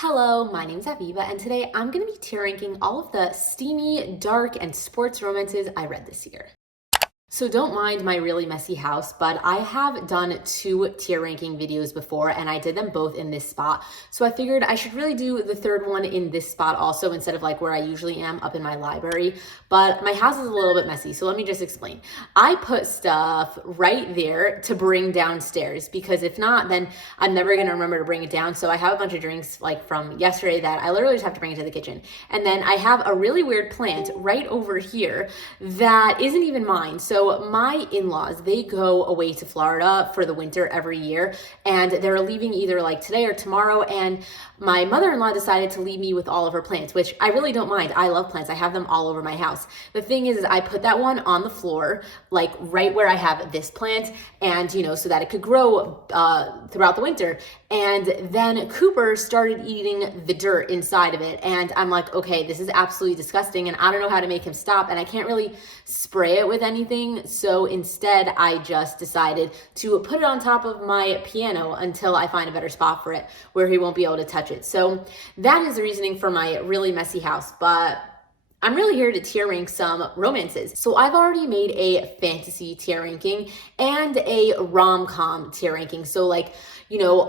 Hello, my name's Aviva, and today I'm going to be tier ranking all of the steamy, dark, and sports romances I read this year. So don't mind my really messy house, but I have done two tier ranking videos before and I did them both in this spot. So I figured I should really do the third one in this spot also instead of like where I usually am up in my library. But my house is a little bit messy, so let me just explain. I put stuff right there to bring downstairs because if not, then I'm never gonna remember to bring it down. So I have a bunch of drinks like from yesterday that I literally just have to bring it to the kitchen. And then I have a really weird plant right over here that isn't even mine. So my in-laws, they go away to Florida for the winter every year and they're leaving either like today or tomorrow. And my mother-in-law decided to leave me with all of her plants, which I really don't mind. I love plants. I have them all over my house. The thing is I put that one on the floor, like right where I have this plant and, so that it could grow throughout the winter. And then Cooper started eating the dirt inside of it. And I'm like, okay, this is absolutely disgusting. And I don't know how to make him stop. And I can't really spray it with anything. So instead, I just decided to put it on top of my piano until I find a better spot for it where he won't be able to touch it. So that is the reasoning for my really messy house. But I'm really here to tier rank some romances. So I've already made a fantasy tier ranking and a rom-com tier ranking. So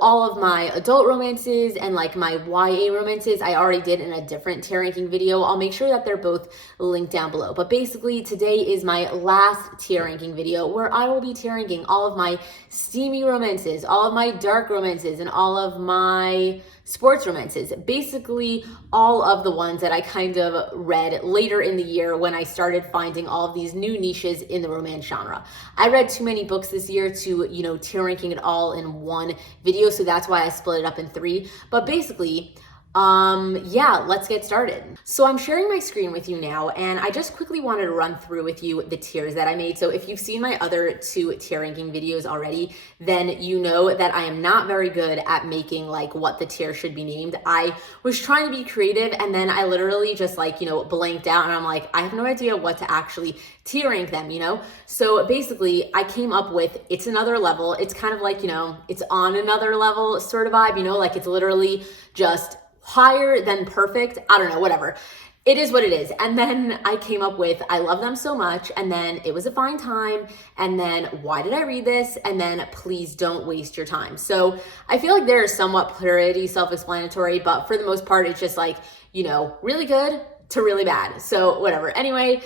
all of my adult romances and like my YA romances, I already did in a different tier ranking video. I'll make sure that they're both linked down below. But basically today is my last tier ranking video where I will be tier ranking all of my steamy romances, all of my dark romances, and all of my sports romances. Basically all of the ones that I kind of read later in the year when I started finding all of these new niches in the romance genre. I read too many books this year to, tier ranking it all in one video. So that's why I split it up in three. But basically, let's get started. So I'm sharing my screen with you now, and I just quickly wanted to run through with you the tiers that I made. So if you've seen my other two tier ranking videos already, then you know that I am not very good at making like what the tier should be named. I was trying to be creative and then I literally just blanked out and I'm like, I have no idea what to actually tier rank them, So basically I came up with, it's another level. It's kind of like, it's on another level sort of vibe, like it's literally just higher than perfect. I don't know, whatever. It is what it is. And then I came up with, I love them so much. And then it was a fine time. And then why did I read this? And then please don't waste your time. So I feel like they're somewhat pretty self-explanatory, but for the most part, it's just like, really good to really bad. So whatever. Anyway,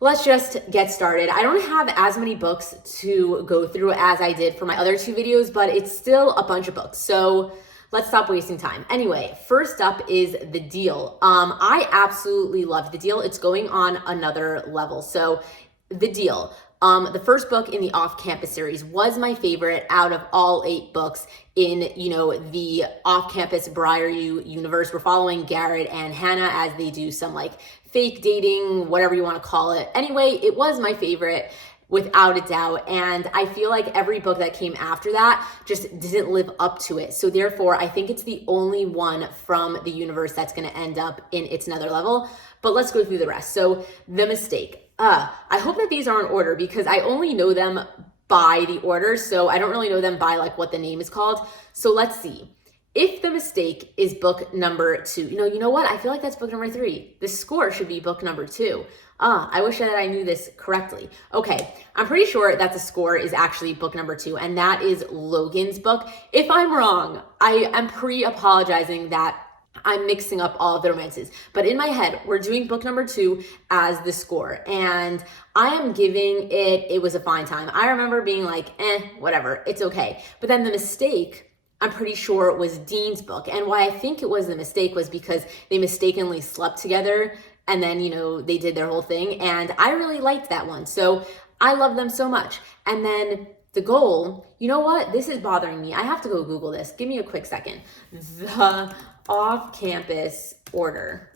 let's just get started. I don't have as many books to go through as I did for my other two videos, but it's still a bunch of books. So let's stop wasting time. Anyway, first up is The Deal. I absolutely love The Deal. It's going on another level. So The Deal. The first book in the off-campus series was my favorite out of all 8 books in, the off-campus Briar universe. We're following Garrett and Hannah as they do some fake dating, whatever you want to call it. Anyway, it was my favorite without a doubt. And I feel like every book that came after that just didn't live up to it. So therefore, I think it's the only one from the universe that's going to end up in It's Another Level. But let's go through the rest. So The Mistake. I hope that these are in order because I only know them by the order. So I don't really know them by what the name is called. So let's see. If The Mistake is book number 2, you know what? I feel like that's book number 3. The Score should be book number 2. I wish that I knew this correctly. Okay, I'm pretty sure that The Score is actually book number 2, and that is Logan's book. If I'm wrong, I am pre-apologizing that I'm mixing up all of the romances. But in my head, we're doing book number 2 as The Score, and I am giving it was a fine time. I remember being like, whatever, it's okay. But then The Mistake, I'm pretty sure it was Dean's book. And why I think it was The Mistake was because they mistakenly slept together and then, they did their whole thing. And I really liked that one. So I love them so much. And then The Goal, you know what? This is bothering me. I have to go Google this. Give me a quick second. The off-campus order.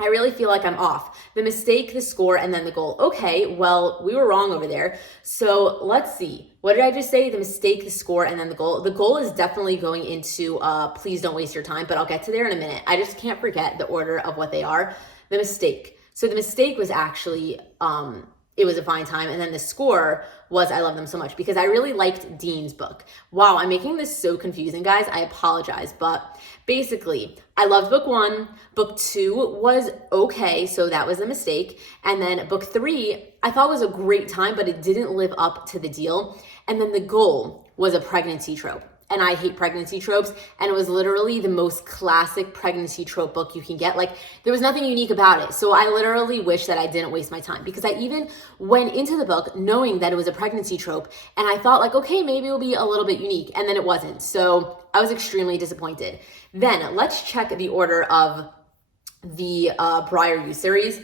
I really feel like I'm off. The Mistake, The Score, and then The Goal. Okay, well, we were wrong over there. So let's see. What did I just say? The Mistake, The Score, and then The Goal. The Goal is definitely going into Please Don't Waste Your Time, but I'll get to there in a minute. I just can't forget the order of what they are. The Mistake. So The Mistake was actually it was a fine time. And then the score was I love them so much because I really liked Dean's book. Wow, I'm making this so confusing, guys. I apologize. But basically, I loved book 1. Book 2 was okay, so that was a mistake. And then book 3, I thought was a great time, but it didn't live up to the deal. And then the goal was a pregnancy trope. And I hate pregnancy tropes. And it was literally the most classic pregnancy trope book you can get. Like, there was nothing unique about it. So I literally wish that I didn't waste my time because I even went into the book knowing that it was a pregnancy trope. And I thought like, okay, maybe it'll be a little bit unique. And then it wasn't. So I was extremely disappointed. Then let's check the order of the Briar U series,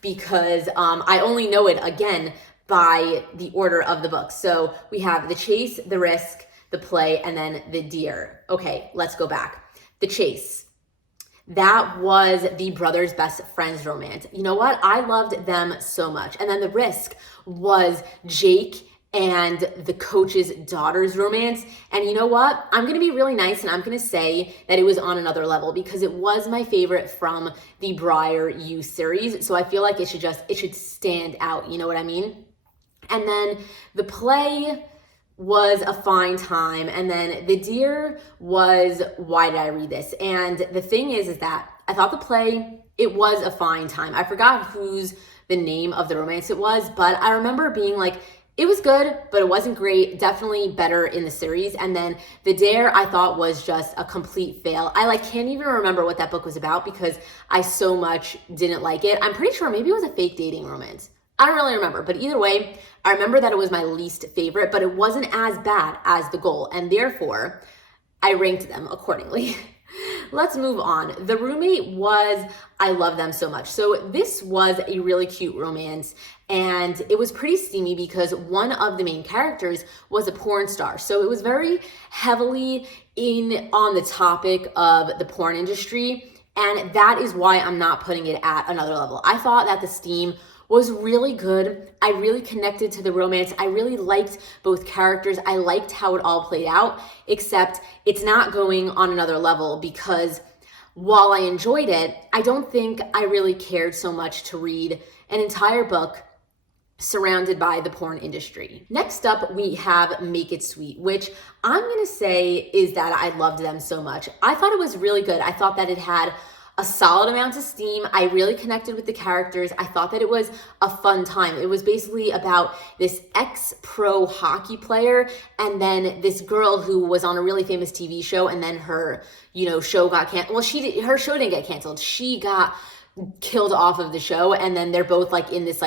because I only know it again by the order of the book. So we have The Chase, The Risk, The Play, and then The Deer. Okay, let's go back. The Chase. That was the brothers' best friends romance. You know what? I loved them so much. And then The Risk was Jake and the coach's daughter's romance. And you know what? I'm going to be really nice and I'm going to say that it was on another level because it was my favorite from the Briar U series. So I feel like it should stand out. You know what I mean? And then The Play was a fine time. And then The Deer was, why did I read this? And the thing is that I thought The Play, it was a fine time. I forgot whose the name of the romance it was, but I remember being like, it was good, but it wasn't great. Definitely better in the series. And then The Dare I thought was just a complete fail. I can't even remember what that book was about because I so much didn't like it. I'm pretty sure maybe it was a fake dating romance. I don't really remember, but either way, I remember that it was my least favorite, but it wasn't as bad as The Goal, and therefore, I ranked them accordingly. Let's move on. The Roommate was, I love them so much. So this was a really cute romance, and it was pretty steamy because one of the main characters was a porn star. So it was very heavily on the topic of the porn industry, and that is why I'm not putting it at another level. I thought that the steam was really good. I really connected to the romance. I really liked both characters. I liked how it all played out, except it's not going on another level because while I enjoyed it, I don't think I really cared so much to read an entire book surrounded by the porn industry. Next up, we have Make It Sweet, which I'm gonna say is that I loved them so much. I thought it was really good. I thought that it had a solid amount of steam. I really connected with the characters. I thought that it was a fun time. It was basically about this ex-pro hockey player and then this girl who was on a really famous TV show and then her, show got canceled. Well, her show didn't get canceled. She got killed off of the show and then they're both in this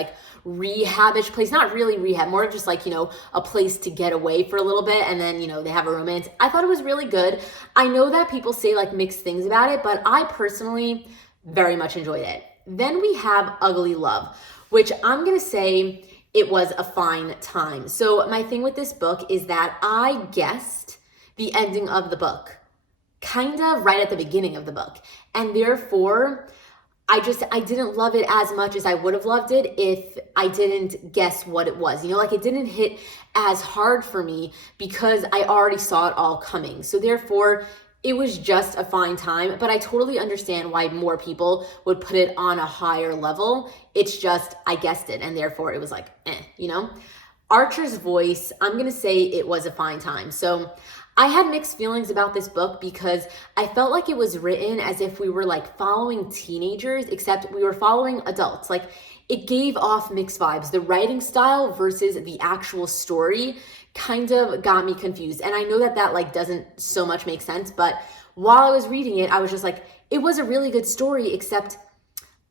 rehab-ish place, not really rehab, more of just a place to get away for a little bit and then they have a romance. I thought it was really good. I know that people say mixed things about it, but I personally very much enjoyed it. Then we have Ugly Love, which I'm gonna say it was a fine time. So my thing with this book is that I guessed the ending of the book kind of right at the beginning of the book, and therefore I didn't love it as much as I would have loved it if I didn't guess what it was. It didn't hit as hard for me because I already saw it all coming. So therefore, it was just a fine time, but I totally understand why more people would put it on a higher level. It's just, I guessed it, and therefore it was Archer's Voice, I'm gonna say it was a fine time. So I had mixed feelings about this book because I felt like it was written as if we were following teenagers, except we were following adults. It gave off mixed vibes. The writing style versus the actual story kind of got me confused. And I know that doesn't so much make sense, but while I was reading it, I was just it was a really good story, except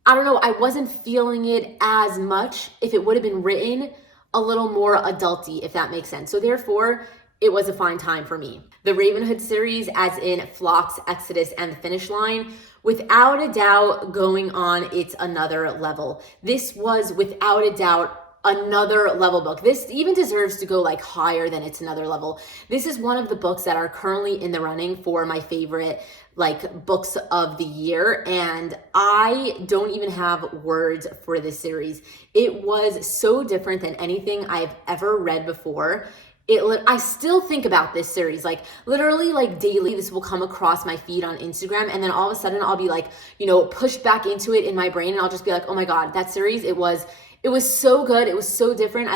I don't know, I wasn't feeling it as much if it would have been written a little more adulty, if that makes sense. So therefore, it was a fine time for me. The Ravenhood series, as in Phlox, Exodus, and The Finish Line, without a doubt going on its another level. This was without a doubt another level book. This even deserves to go higher than It's Another Level. This is one of the books that are currently in the running for my favorite books of the year, and I don't even have words for this series. It was so different than anything I've ever read before. I still think about this series, like literally like daily. This will come across my feed on Instagram, and then all of a sudden I'll be like, pushed back into it in my brain, and I'll just be like, oh my God, that series, it was so good. It was so different.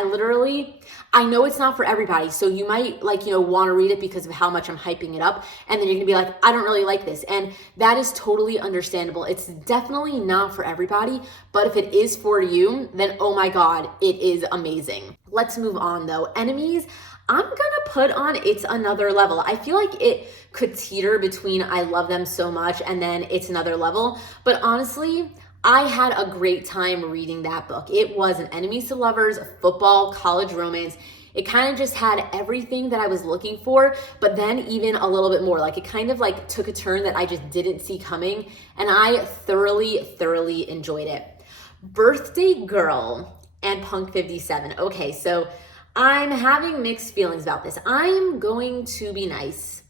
I know it's not for everybody. So you might want to read it because of how much I'm hyping it up. And then you're gonna be like, I don't really like this. And that is totally understandable. It's definitely not for everybody, but if it is for you, then oh my God, it is amazing. Let's move on though. Enemies, I'm gonna put on It's Another Level. I feel like it could teeter between I love them so much and then It's Another Level. But honestly, I had a great time reading that book. It was an enemies to lovers, football, college romance. It kind of just had everything that I was looking for, but then even a little bit more. Like it kind of like took a turn that I just didn't see coming, and I thoroughly enjoyed it. Birthday Girl and Punk 57. Okay, so I'm having mixed feelings about this. I'm going to be nice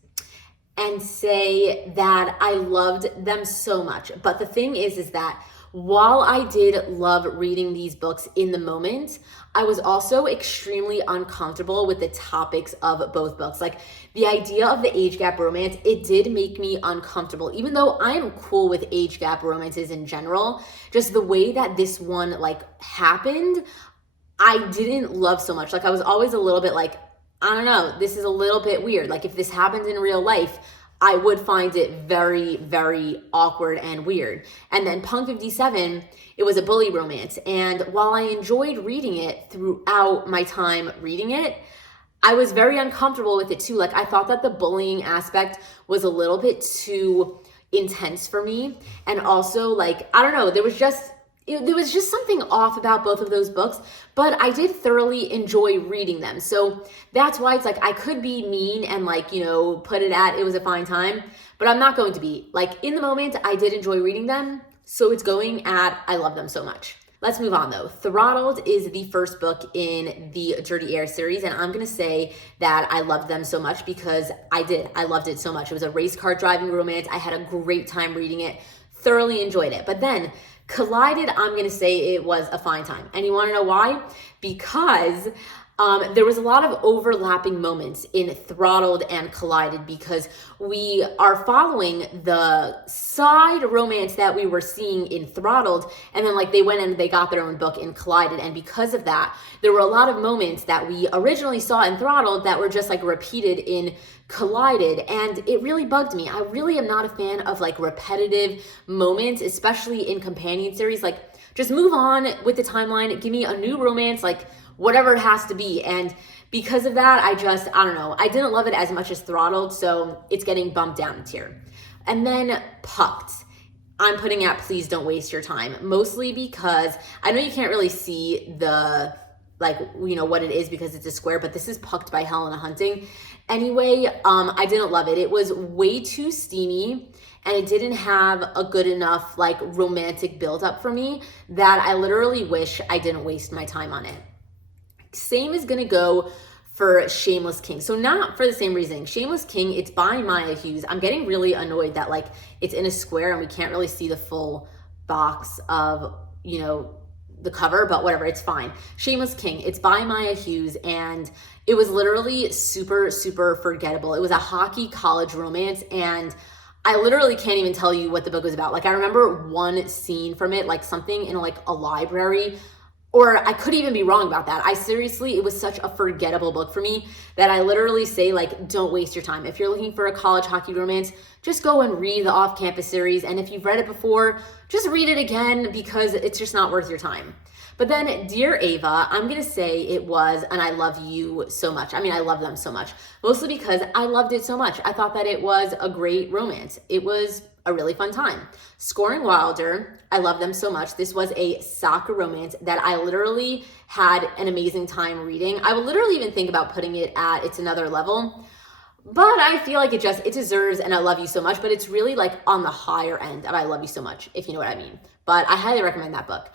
and say that I loved them so much. But the thing is that while I did love reading these books in the moment, I was also extremely uncomfortable with the topics of both books. Like the idea of the age gap romance, it did make me uncomfortable. Even though I'm cool with age gap romances in general, just the way that this one happened, I didn't love so much. Like I was always a little bit like, I don't know, this is a little bit weird. Like if this happened in real life, I would find it very awkward and weird. And then Punk 57, it was a bully romance. And while I enjoyed reading it throughout my time reading it, I was very uncomfortable with it too. Like I thought that the bullying aspect was a little bit too intense for me. And also I don't know, there was just something off about both of those books, but I did thoroughly enjoy reading them. So that's why it's I could be mean and put it at it was a fine time, but I'm not going to be. In the moment, I did enjoy reading them, so it's going at I love them so much. Let's move on though. Throttled is the first book in the Dirty Air series, and I'm gonna say that I loved them so much because I did. I loved it so much. It was a race car driving romance. I had a great time reading it, thoroughly enjoyed it. But then Collided, I'm gonna say it was a fine time. And you wanna know why? Because there was a lot of overlapping moments in Throttled and Collided because we are following the side romance that we were seeing in Throttled, and then they went and they got their own book in Collided, and because of that, there were a lot of moments that we originally saw in Throttled that were just repeated in Collided, and it really bugged me. I really am not a fan of repetitive moments, especially in companion series. Just move on with the timeline, give me a new romance, whatever it has to be. And because of that, I don't know. I didn't love it as much as Throttled, so it's getting bumped down a tier. And then Pucked, I'm putting at Please Don't Waste Your Time, mostly because I know you can't really see the, what it is because it's a square, but this is Pucked by Helena Hunting. Anyway, I didn't love it. It was way too steamy, and it didn't have a good enough romantic buildup for me that I literally wish I didn't waste my time on it. Same is gonna go for Shameless King. So not for the same reason. Shameless King, it's by Maya Hughes. I'm getting really annoyed that it's in a square and we can't really see the full box of, the cover, but whatever, it's fine. Shameless King, it's by Maya Hughes, and it was literally super forgettable. It was a hockey college romance, and I literally can't even tell you what the book was about. I remember one scene from it, something in a library, or I could even be wrong about that. It was such a forgettable book for me that I literally say, don't waste your time. If you're looking for a college hockey romance, just go and read the Off-Campus series. And if you've read it before, just read it again because it's just not worth your time. But then Dear Ava, I'm gonna say it was an I love you so much. I mean, I love them so much, mostly because I loved it so much. I thought that it was a great romance. It was a really fun time. Scoring Wilder, I love them so much. This was a soccer romance that I literally had an amazing time reading. I would literally even think about putting it at It's Another Level, but I feel like it deserves an I love you so much, but it's really on the higher end of I love you so much, if you know what I mean. But I highly recommend that book.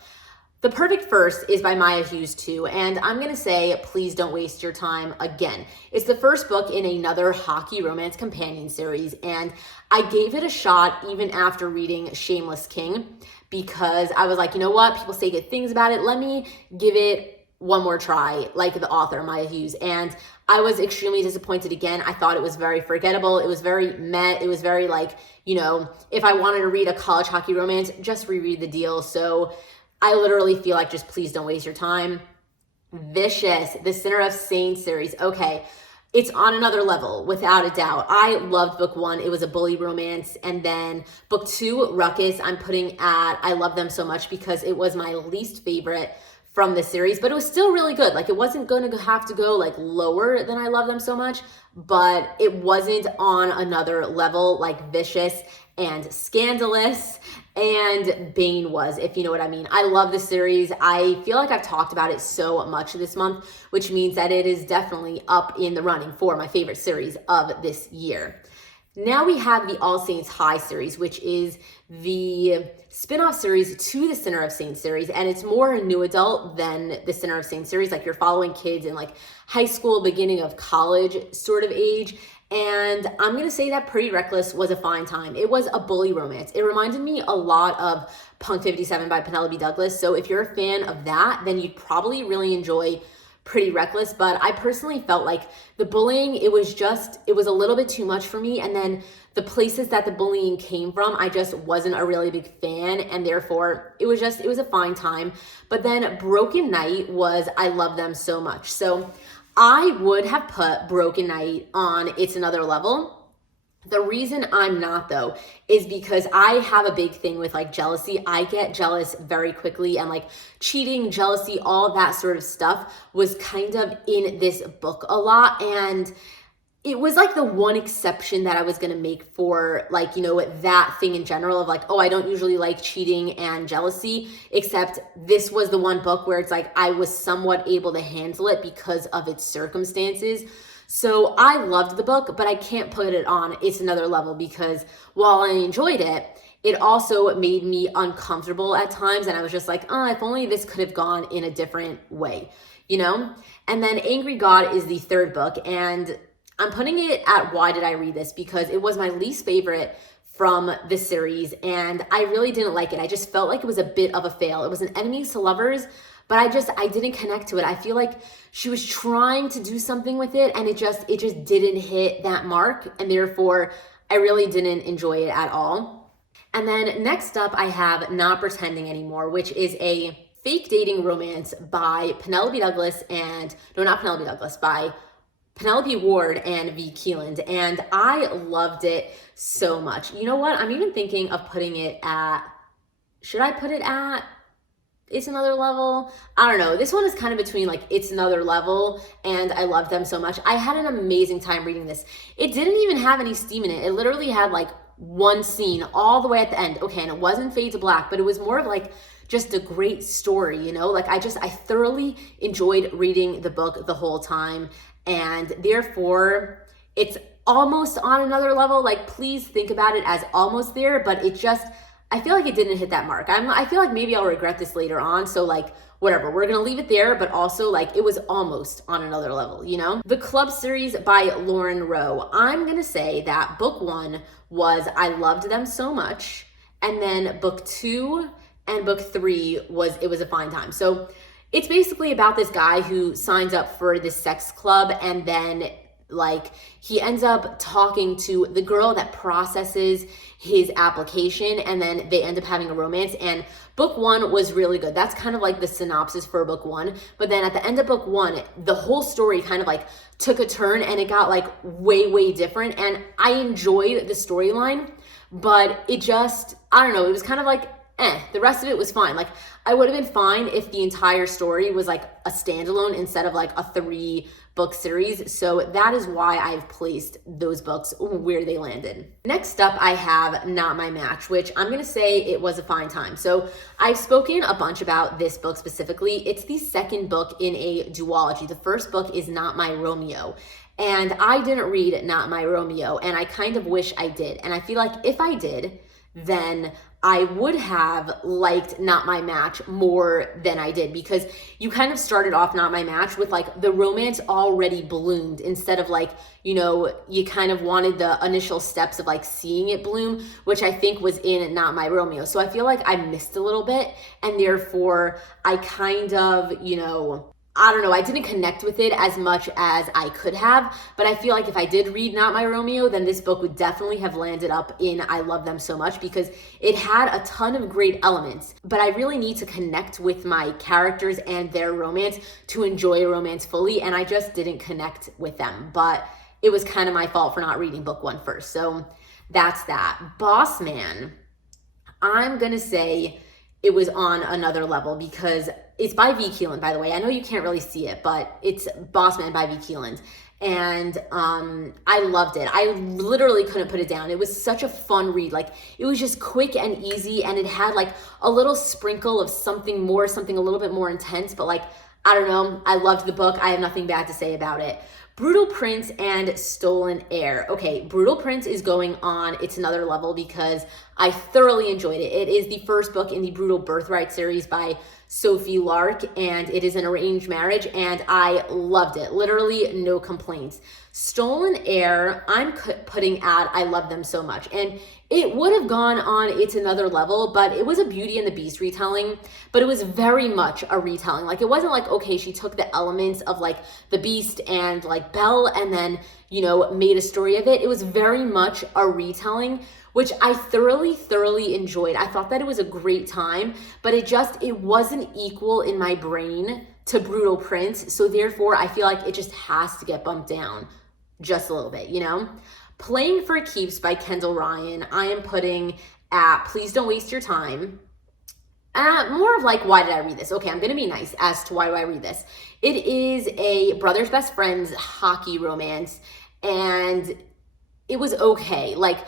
The Perfect First is by Maya Hughes too, and I'm gonna say Please Don't Waste Your Time again. It's the first book in another hockey romance companion series, and I gave it a shot even after reading Shameless King because I was you know what, people say good things about it, let me give it one more try, the author, Maya Hughes, and I was extremely disappointed again. I thought it was very forgettable. It was very meh. It was very like, if I wanted to read a college hockey romance, just reread The Deal. So I literally feel like just please don't waste your time. Vicious, the Sinner of Saints series. Okay, it's on another level, without a doubt. I loved book 1. It was a bully romance. And then book 2, Ruckus, I'm putting at, I love them so much because it was my least favorite from the series, but it was still really good. Like, it wasn't going to have to go like lower than I love them so much, but it wasn't on another level like Vicious and Scandalous and Bane was, if you know what I mean. I love the series. I feel like I've talked about it so much this month, which means that it is definitely up in the running for my favorite series of this year. Now we have the All Saints High series, which is the spin-off series to the Sinner of Saints series, and it's more new adult than the Sinner of Saints series. Like, you're following kids in like high school, beginning of college sort of age. And I'm going to say that Pretty Reckless was a fine time. It was a bully romance. It reminded me a lot of Punk 57 by Penelope Douglas. So if you're a fan of that, then you'd probably really enjoy Pretty Reckless. But I personally felt like the bullying, it was a little bit too much for me. And then the places that the bullying came from, I just wasn't a really big fan. And therefore, it was a fine time. But then Broken Night was, I love them so much. So I would have put Broken Night on It's Another Level. The reason I'm not, though, is because I have a big thing with like jealousy. I get jealous very quickly, and like cheating, jealousy, all that sort of stuff was kind of in this book a lot. And it was like the one exception that I was going to make for like, that thing in general of like, oh, I don't usually like cheating and jealousy, except this was the one book where it's like I was somewhat able to handle it because of its circumstances. So I loved the book, but I can't put it on It's Another Level because while I enjoyed it, it also made me uncomfortable at times. And I was just like, oh, if only this could have gone in a different way, And then Angry God is the third book, and I'm putting it at Why Did I Read This? Because it was my least favorite from the series, and I really didn't like it. I just felt like it was a bit of a fail. It was an enemies to lovers, but I didn't connect to it. I feel like she was trying to do something with it, and it just didn't hit that mark, and therefore I really didn't enjoy it at all. And then next up, I have Not Pretending Anymore, which is a fake dating romance by Penelope Douglas by Penelope Ward and V. Keeland, and I loved it so much. You know what? I'm even thinking of putting it at, should I put it at It's Another Level? I don't know. This one is kind of between like It's Another Level and I Love Them So Much. I had an amazing time reading this. It didn't even have any steam in it. It literally had like one scene all the way at the end. Okay, and it wasn't Fade to Black, but it was more of like just a great story, Like I thoroughly enjoyed reading the book the whole time. And therefore, it's almost on another level. Like, please think about it as almost there, but I feel like it didn't hit that mark. I feel like maybe I'll regret this later on. So like, whatever, we're gonna leave it there, but also like, it was almost on another level, The Club series by Lauren Rowe. I'm gonna say that book 1 was I Loved Them So Much. And then book 2 and book 3 was a fine time. So it's basically about this guy who signs up for this sex club, and then like he ends up talking to the girl that processes his application, and then they end up having a romance. And book 1 was really good. That's kind of like the synopsis for book 1. But then at the end of book 1, the whole story kind of like took a turn, and it got like way, way different. And I enjoyed the storyline, but it just, I don't know, it was kind of like, the rest of it was fine. Like, I would have been fine if the entire story was like a standalone instead of like a 3-book series. So that is why I've placed those books where they landed. Next up, I have Not My Match, which I'm going to say it was a fine time. So I've spoken a bunch about this book specifically. It's the second book in a duology. The first book is Not My Romeo. And I didn't read Not My Romeo, and I kind of wish I did. And I feel like if I did, then I would have liked Not My Match more than I did, because you kind of started off Not My Match with like the romance already bloomed, instead of like, you kind of wanted the initial steps of like seeing it bloom, which I think was in Not My Romeo. So I feel like I missed a little bit, and therefore I kind of, I don't know, I didn't connect with it as much as I could have, but I feel like if I did read Not My Romeo, then this book would definitely have landed up in I Love Them So Much, because it had a ton of great elements, but I really need to connect with my characters and their romance to enjoy a romance fully, and I just didn't connect with them, but it was kind of my fault for not reading book one first, so that's that. Boss Man, I'm gonna say it was on another level because it's by V. Keeland, by the way. I know you can't really see it, but it's Boss Man by V. Keeland. And I loved it. I literally couldn't put it down. It was such a fun read. Like, it was just quick and easy, and it had like a little sprinkle of something more, something a little bit more intense, but like, I don't know. I loved the book. I have nothing bad to say about it. Brutal Prince and Stolen Heir. Okay, Brutal Prince is going on It's Another Level because I thoroughly enjoyed it. It is the first book in the Brutal Birthright series by Sophie Lark, and it is an arranged marriage, and I loved it. Literally no complaints. Stolen Heir, I'm putting at I Love Them So Much, and it would have gone on It's Another Level, but it was a Beauty and the Beast retelling, but it was very much a retelling. Like, it wasn't like, okay, she took the elements of like the Beast and like Belle and then, you know, made a story of it. It was very much a retelling, which I thoroughly enjoyed. I thought that it was a great time, but it wasn't equal in my brain to Brutal Prince. So therefore, I feel like it just has to get bumped down just a little bit, you know? Playing for Keeps by Kendall Ryan, I am putting at Please Don't Waste Your Time. More of like, why did I read this? Okay, I'm gonna be nice as to why do I read this. It is a brother's best friend's hockey romance, and it was okay. Like,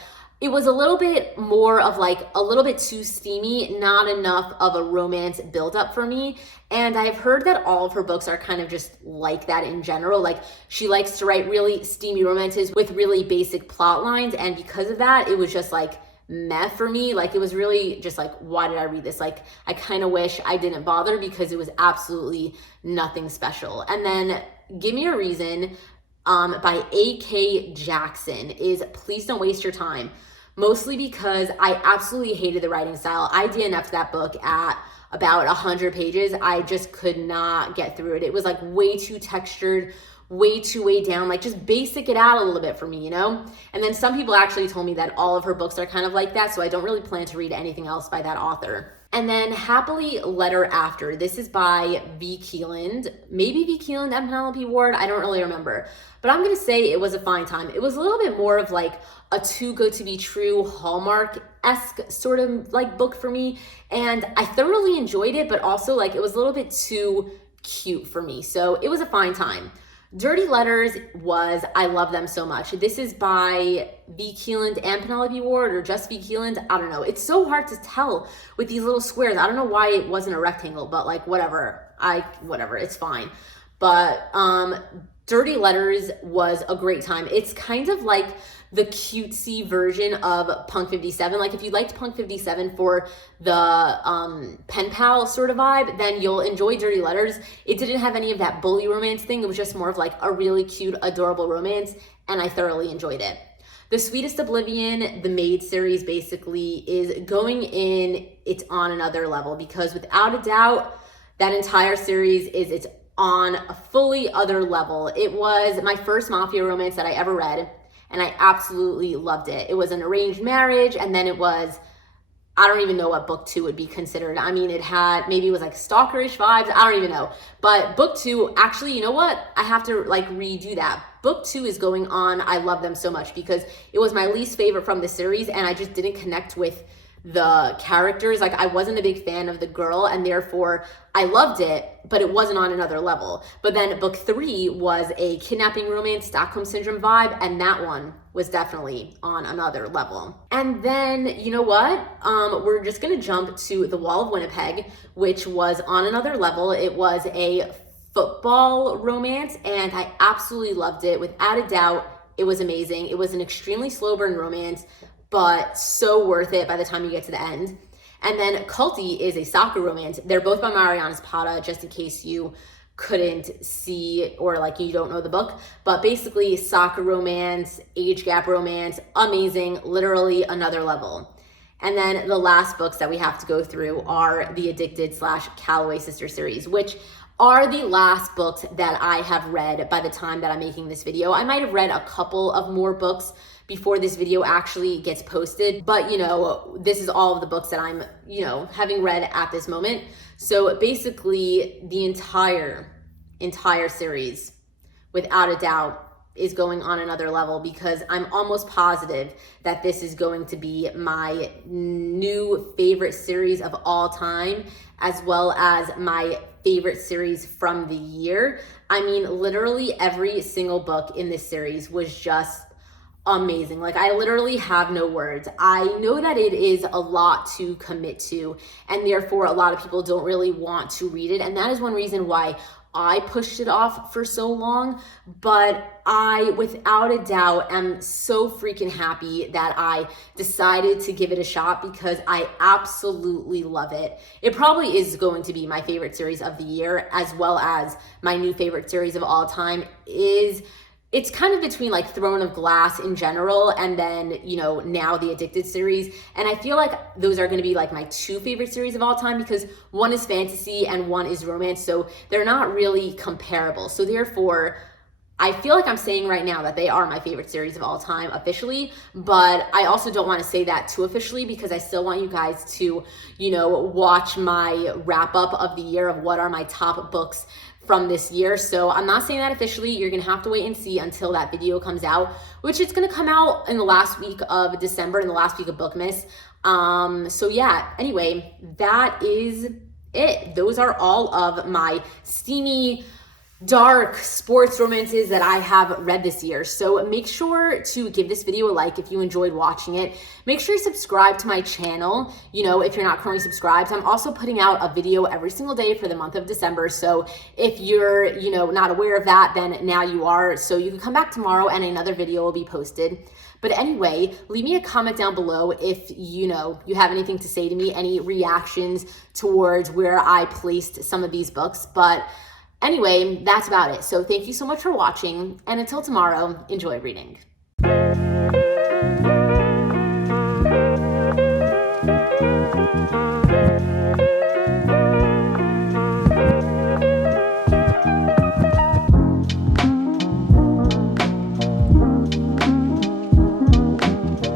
it was a little bit more of like a little bit too steamy, not enough of a romance buildup for me. And I've heard that all of her books are kind of just like that in general. Like, she likes to write really steamy romances with really basic plot lines. And because of that, it was just like meh for me. Like, it was really just like, why did I read this? Like, I kind of wish I didn't bother because it was absolutely nothing special. And then Give Me a Reason by A.K. Jackson is Please Don't Waste Your Time. Mostly because I absolutely hated the writing style. I DNF'd that book at about 100 pages. I just could not get through it. It was like way too textured, way too weighed down, like just basic it out a little bit for me, you know? And then some people actually told me that all of her books are kind of like that, so I don't really plan to read anything else by that author. And then Happily Letter After. This is by V. Keeland. Maybe V. Keeland and Penelope Ward. I don't really remember. But I'm going to say it was a fine time. It was a little bit more of like a Too Good to Be True Hallmark-esque sort of like book for me. And I thoroughly enjoyed it, but also like it was a little bit too cute for me. So it was a fine time. Dirty Letters was I Love Them So Much. This is by V. Keeland and Penelope Ward, or just V. Keeland. I don't know. It's so hard to tell with these little squares. I don't know why it wasn't a rectangle, but like whatever, it's fine. But Dirty Letters was a great time. It's kind of like the cutesy version of Punk 57. Like, if you liked Punk 57 for the pen pal sort of vibe, then you'll enjoy Dirty Letters. It didn't have any of that bully romance thing. It was just more of like a really cute, adorable romance, and I thoroughly enjoyed it. The Sweetest Oblivion, the Maid series, basically is going in It's On Another Level, because without a doubt, that entire series is its on a fully other level. It was my first mafia romance that I ever read, and I absolutely loved it. It was an arranged marriage, and then it was, I don't even know what book 2 would be considered. I mean, it had, maybe it was like stalkerish vibes, I don't even know. But book 2, actually, you know what? I have to like redo that. Book 2 is going on I Love Them So Much, because it was my least favorite from the series, and I just didn't connect with the characters. Like, I wasn't a big fan of the girl, and therefore I loved it, but it wasn't on another level. But then book 3 was a kidnapping romance, Stockholm Syndrome vibe, and that one was definitely on another level. And then, you know what? We're just gonna jump to The Wall of Winnipeg, which was on another level. It was a football romance, and I absolutely loved it. Without a doubt, it was amazing. It was an extremely slow burn romance, but so worth it by the time you get to the end. And then Culty is a soccer romance. They're both by Mariana Zapata, just in case you couldn't see or like you don't know the book. But basically, soccer romance, age gap romance, amazing, literally another level. And then the last books that we have to go through are the Addicted / Calloway Sister series, which are the last books that I have read by the time that I'm making this video. I might have read a couple of more books before this video actually gets posted, but this is all of the books that I'm, having read at this moment. So basically the entire series, without a doubt, is going on another level, because I'm almost positive that this is going to be my new favorite series of all time, as well as my favorite series from the year. I mean, literally every single book in this series was just amazing. Like, I literally have no words. I know that it is a lot to commit to, and therefore a lot of people don't really want to read it. And that is one reason why I pushed it off for so long. But I, without a doubt, am so freaking happy that I decided to give it a shot, because I absolutely love it. It probably is going to be my favorite series of the year, as well as my new favorite series of all time. It's kind of between like Throne of Glass in general, and then, now the Addicted series. And I feel like those are going to be like my two favorite series of all time, because one is fantasy and one is romance. So they're not really comparable. So therefore, I feel like I'm saying right now that they are my favorite series of all time officially, but I also don't want to say that too officially, because I still want you guys to, watch my wrap up of the year of what are my top books from this year. So I'm not saying that officially. You're gonna have to wait and see until that video comes out, which is gonna come out in the last week of December, in the last week of Bookmas. So yeah, anyway, that is it. Those are all of my steamy, dark sports romances that I have read this year. So make sure to give this video a like if you enjoyed watching it. Make sure you subscribe to my channel, if you're not currently subscribed. I'm also putting out a video every single day for the month of December. So if you're, not aware of that, then now you are. So you can come back tomorrow and another video will be posted. But anyway, leave me a comment down below if you have anything to say to me, any reactions towards where I placed some of these books. But anyway, that's about it. So thank you so much for watching, and until tomorrow, enjoy reading.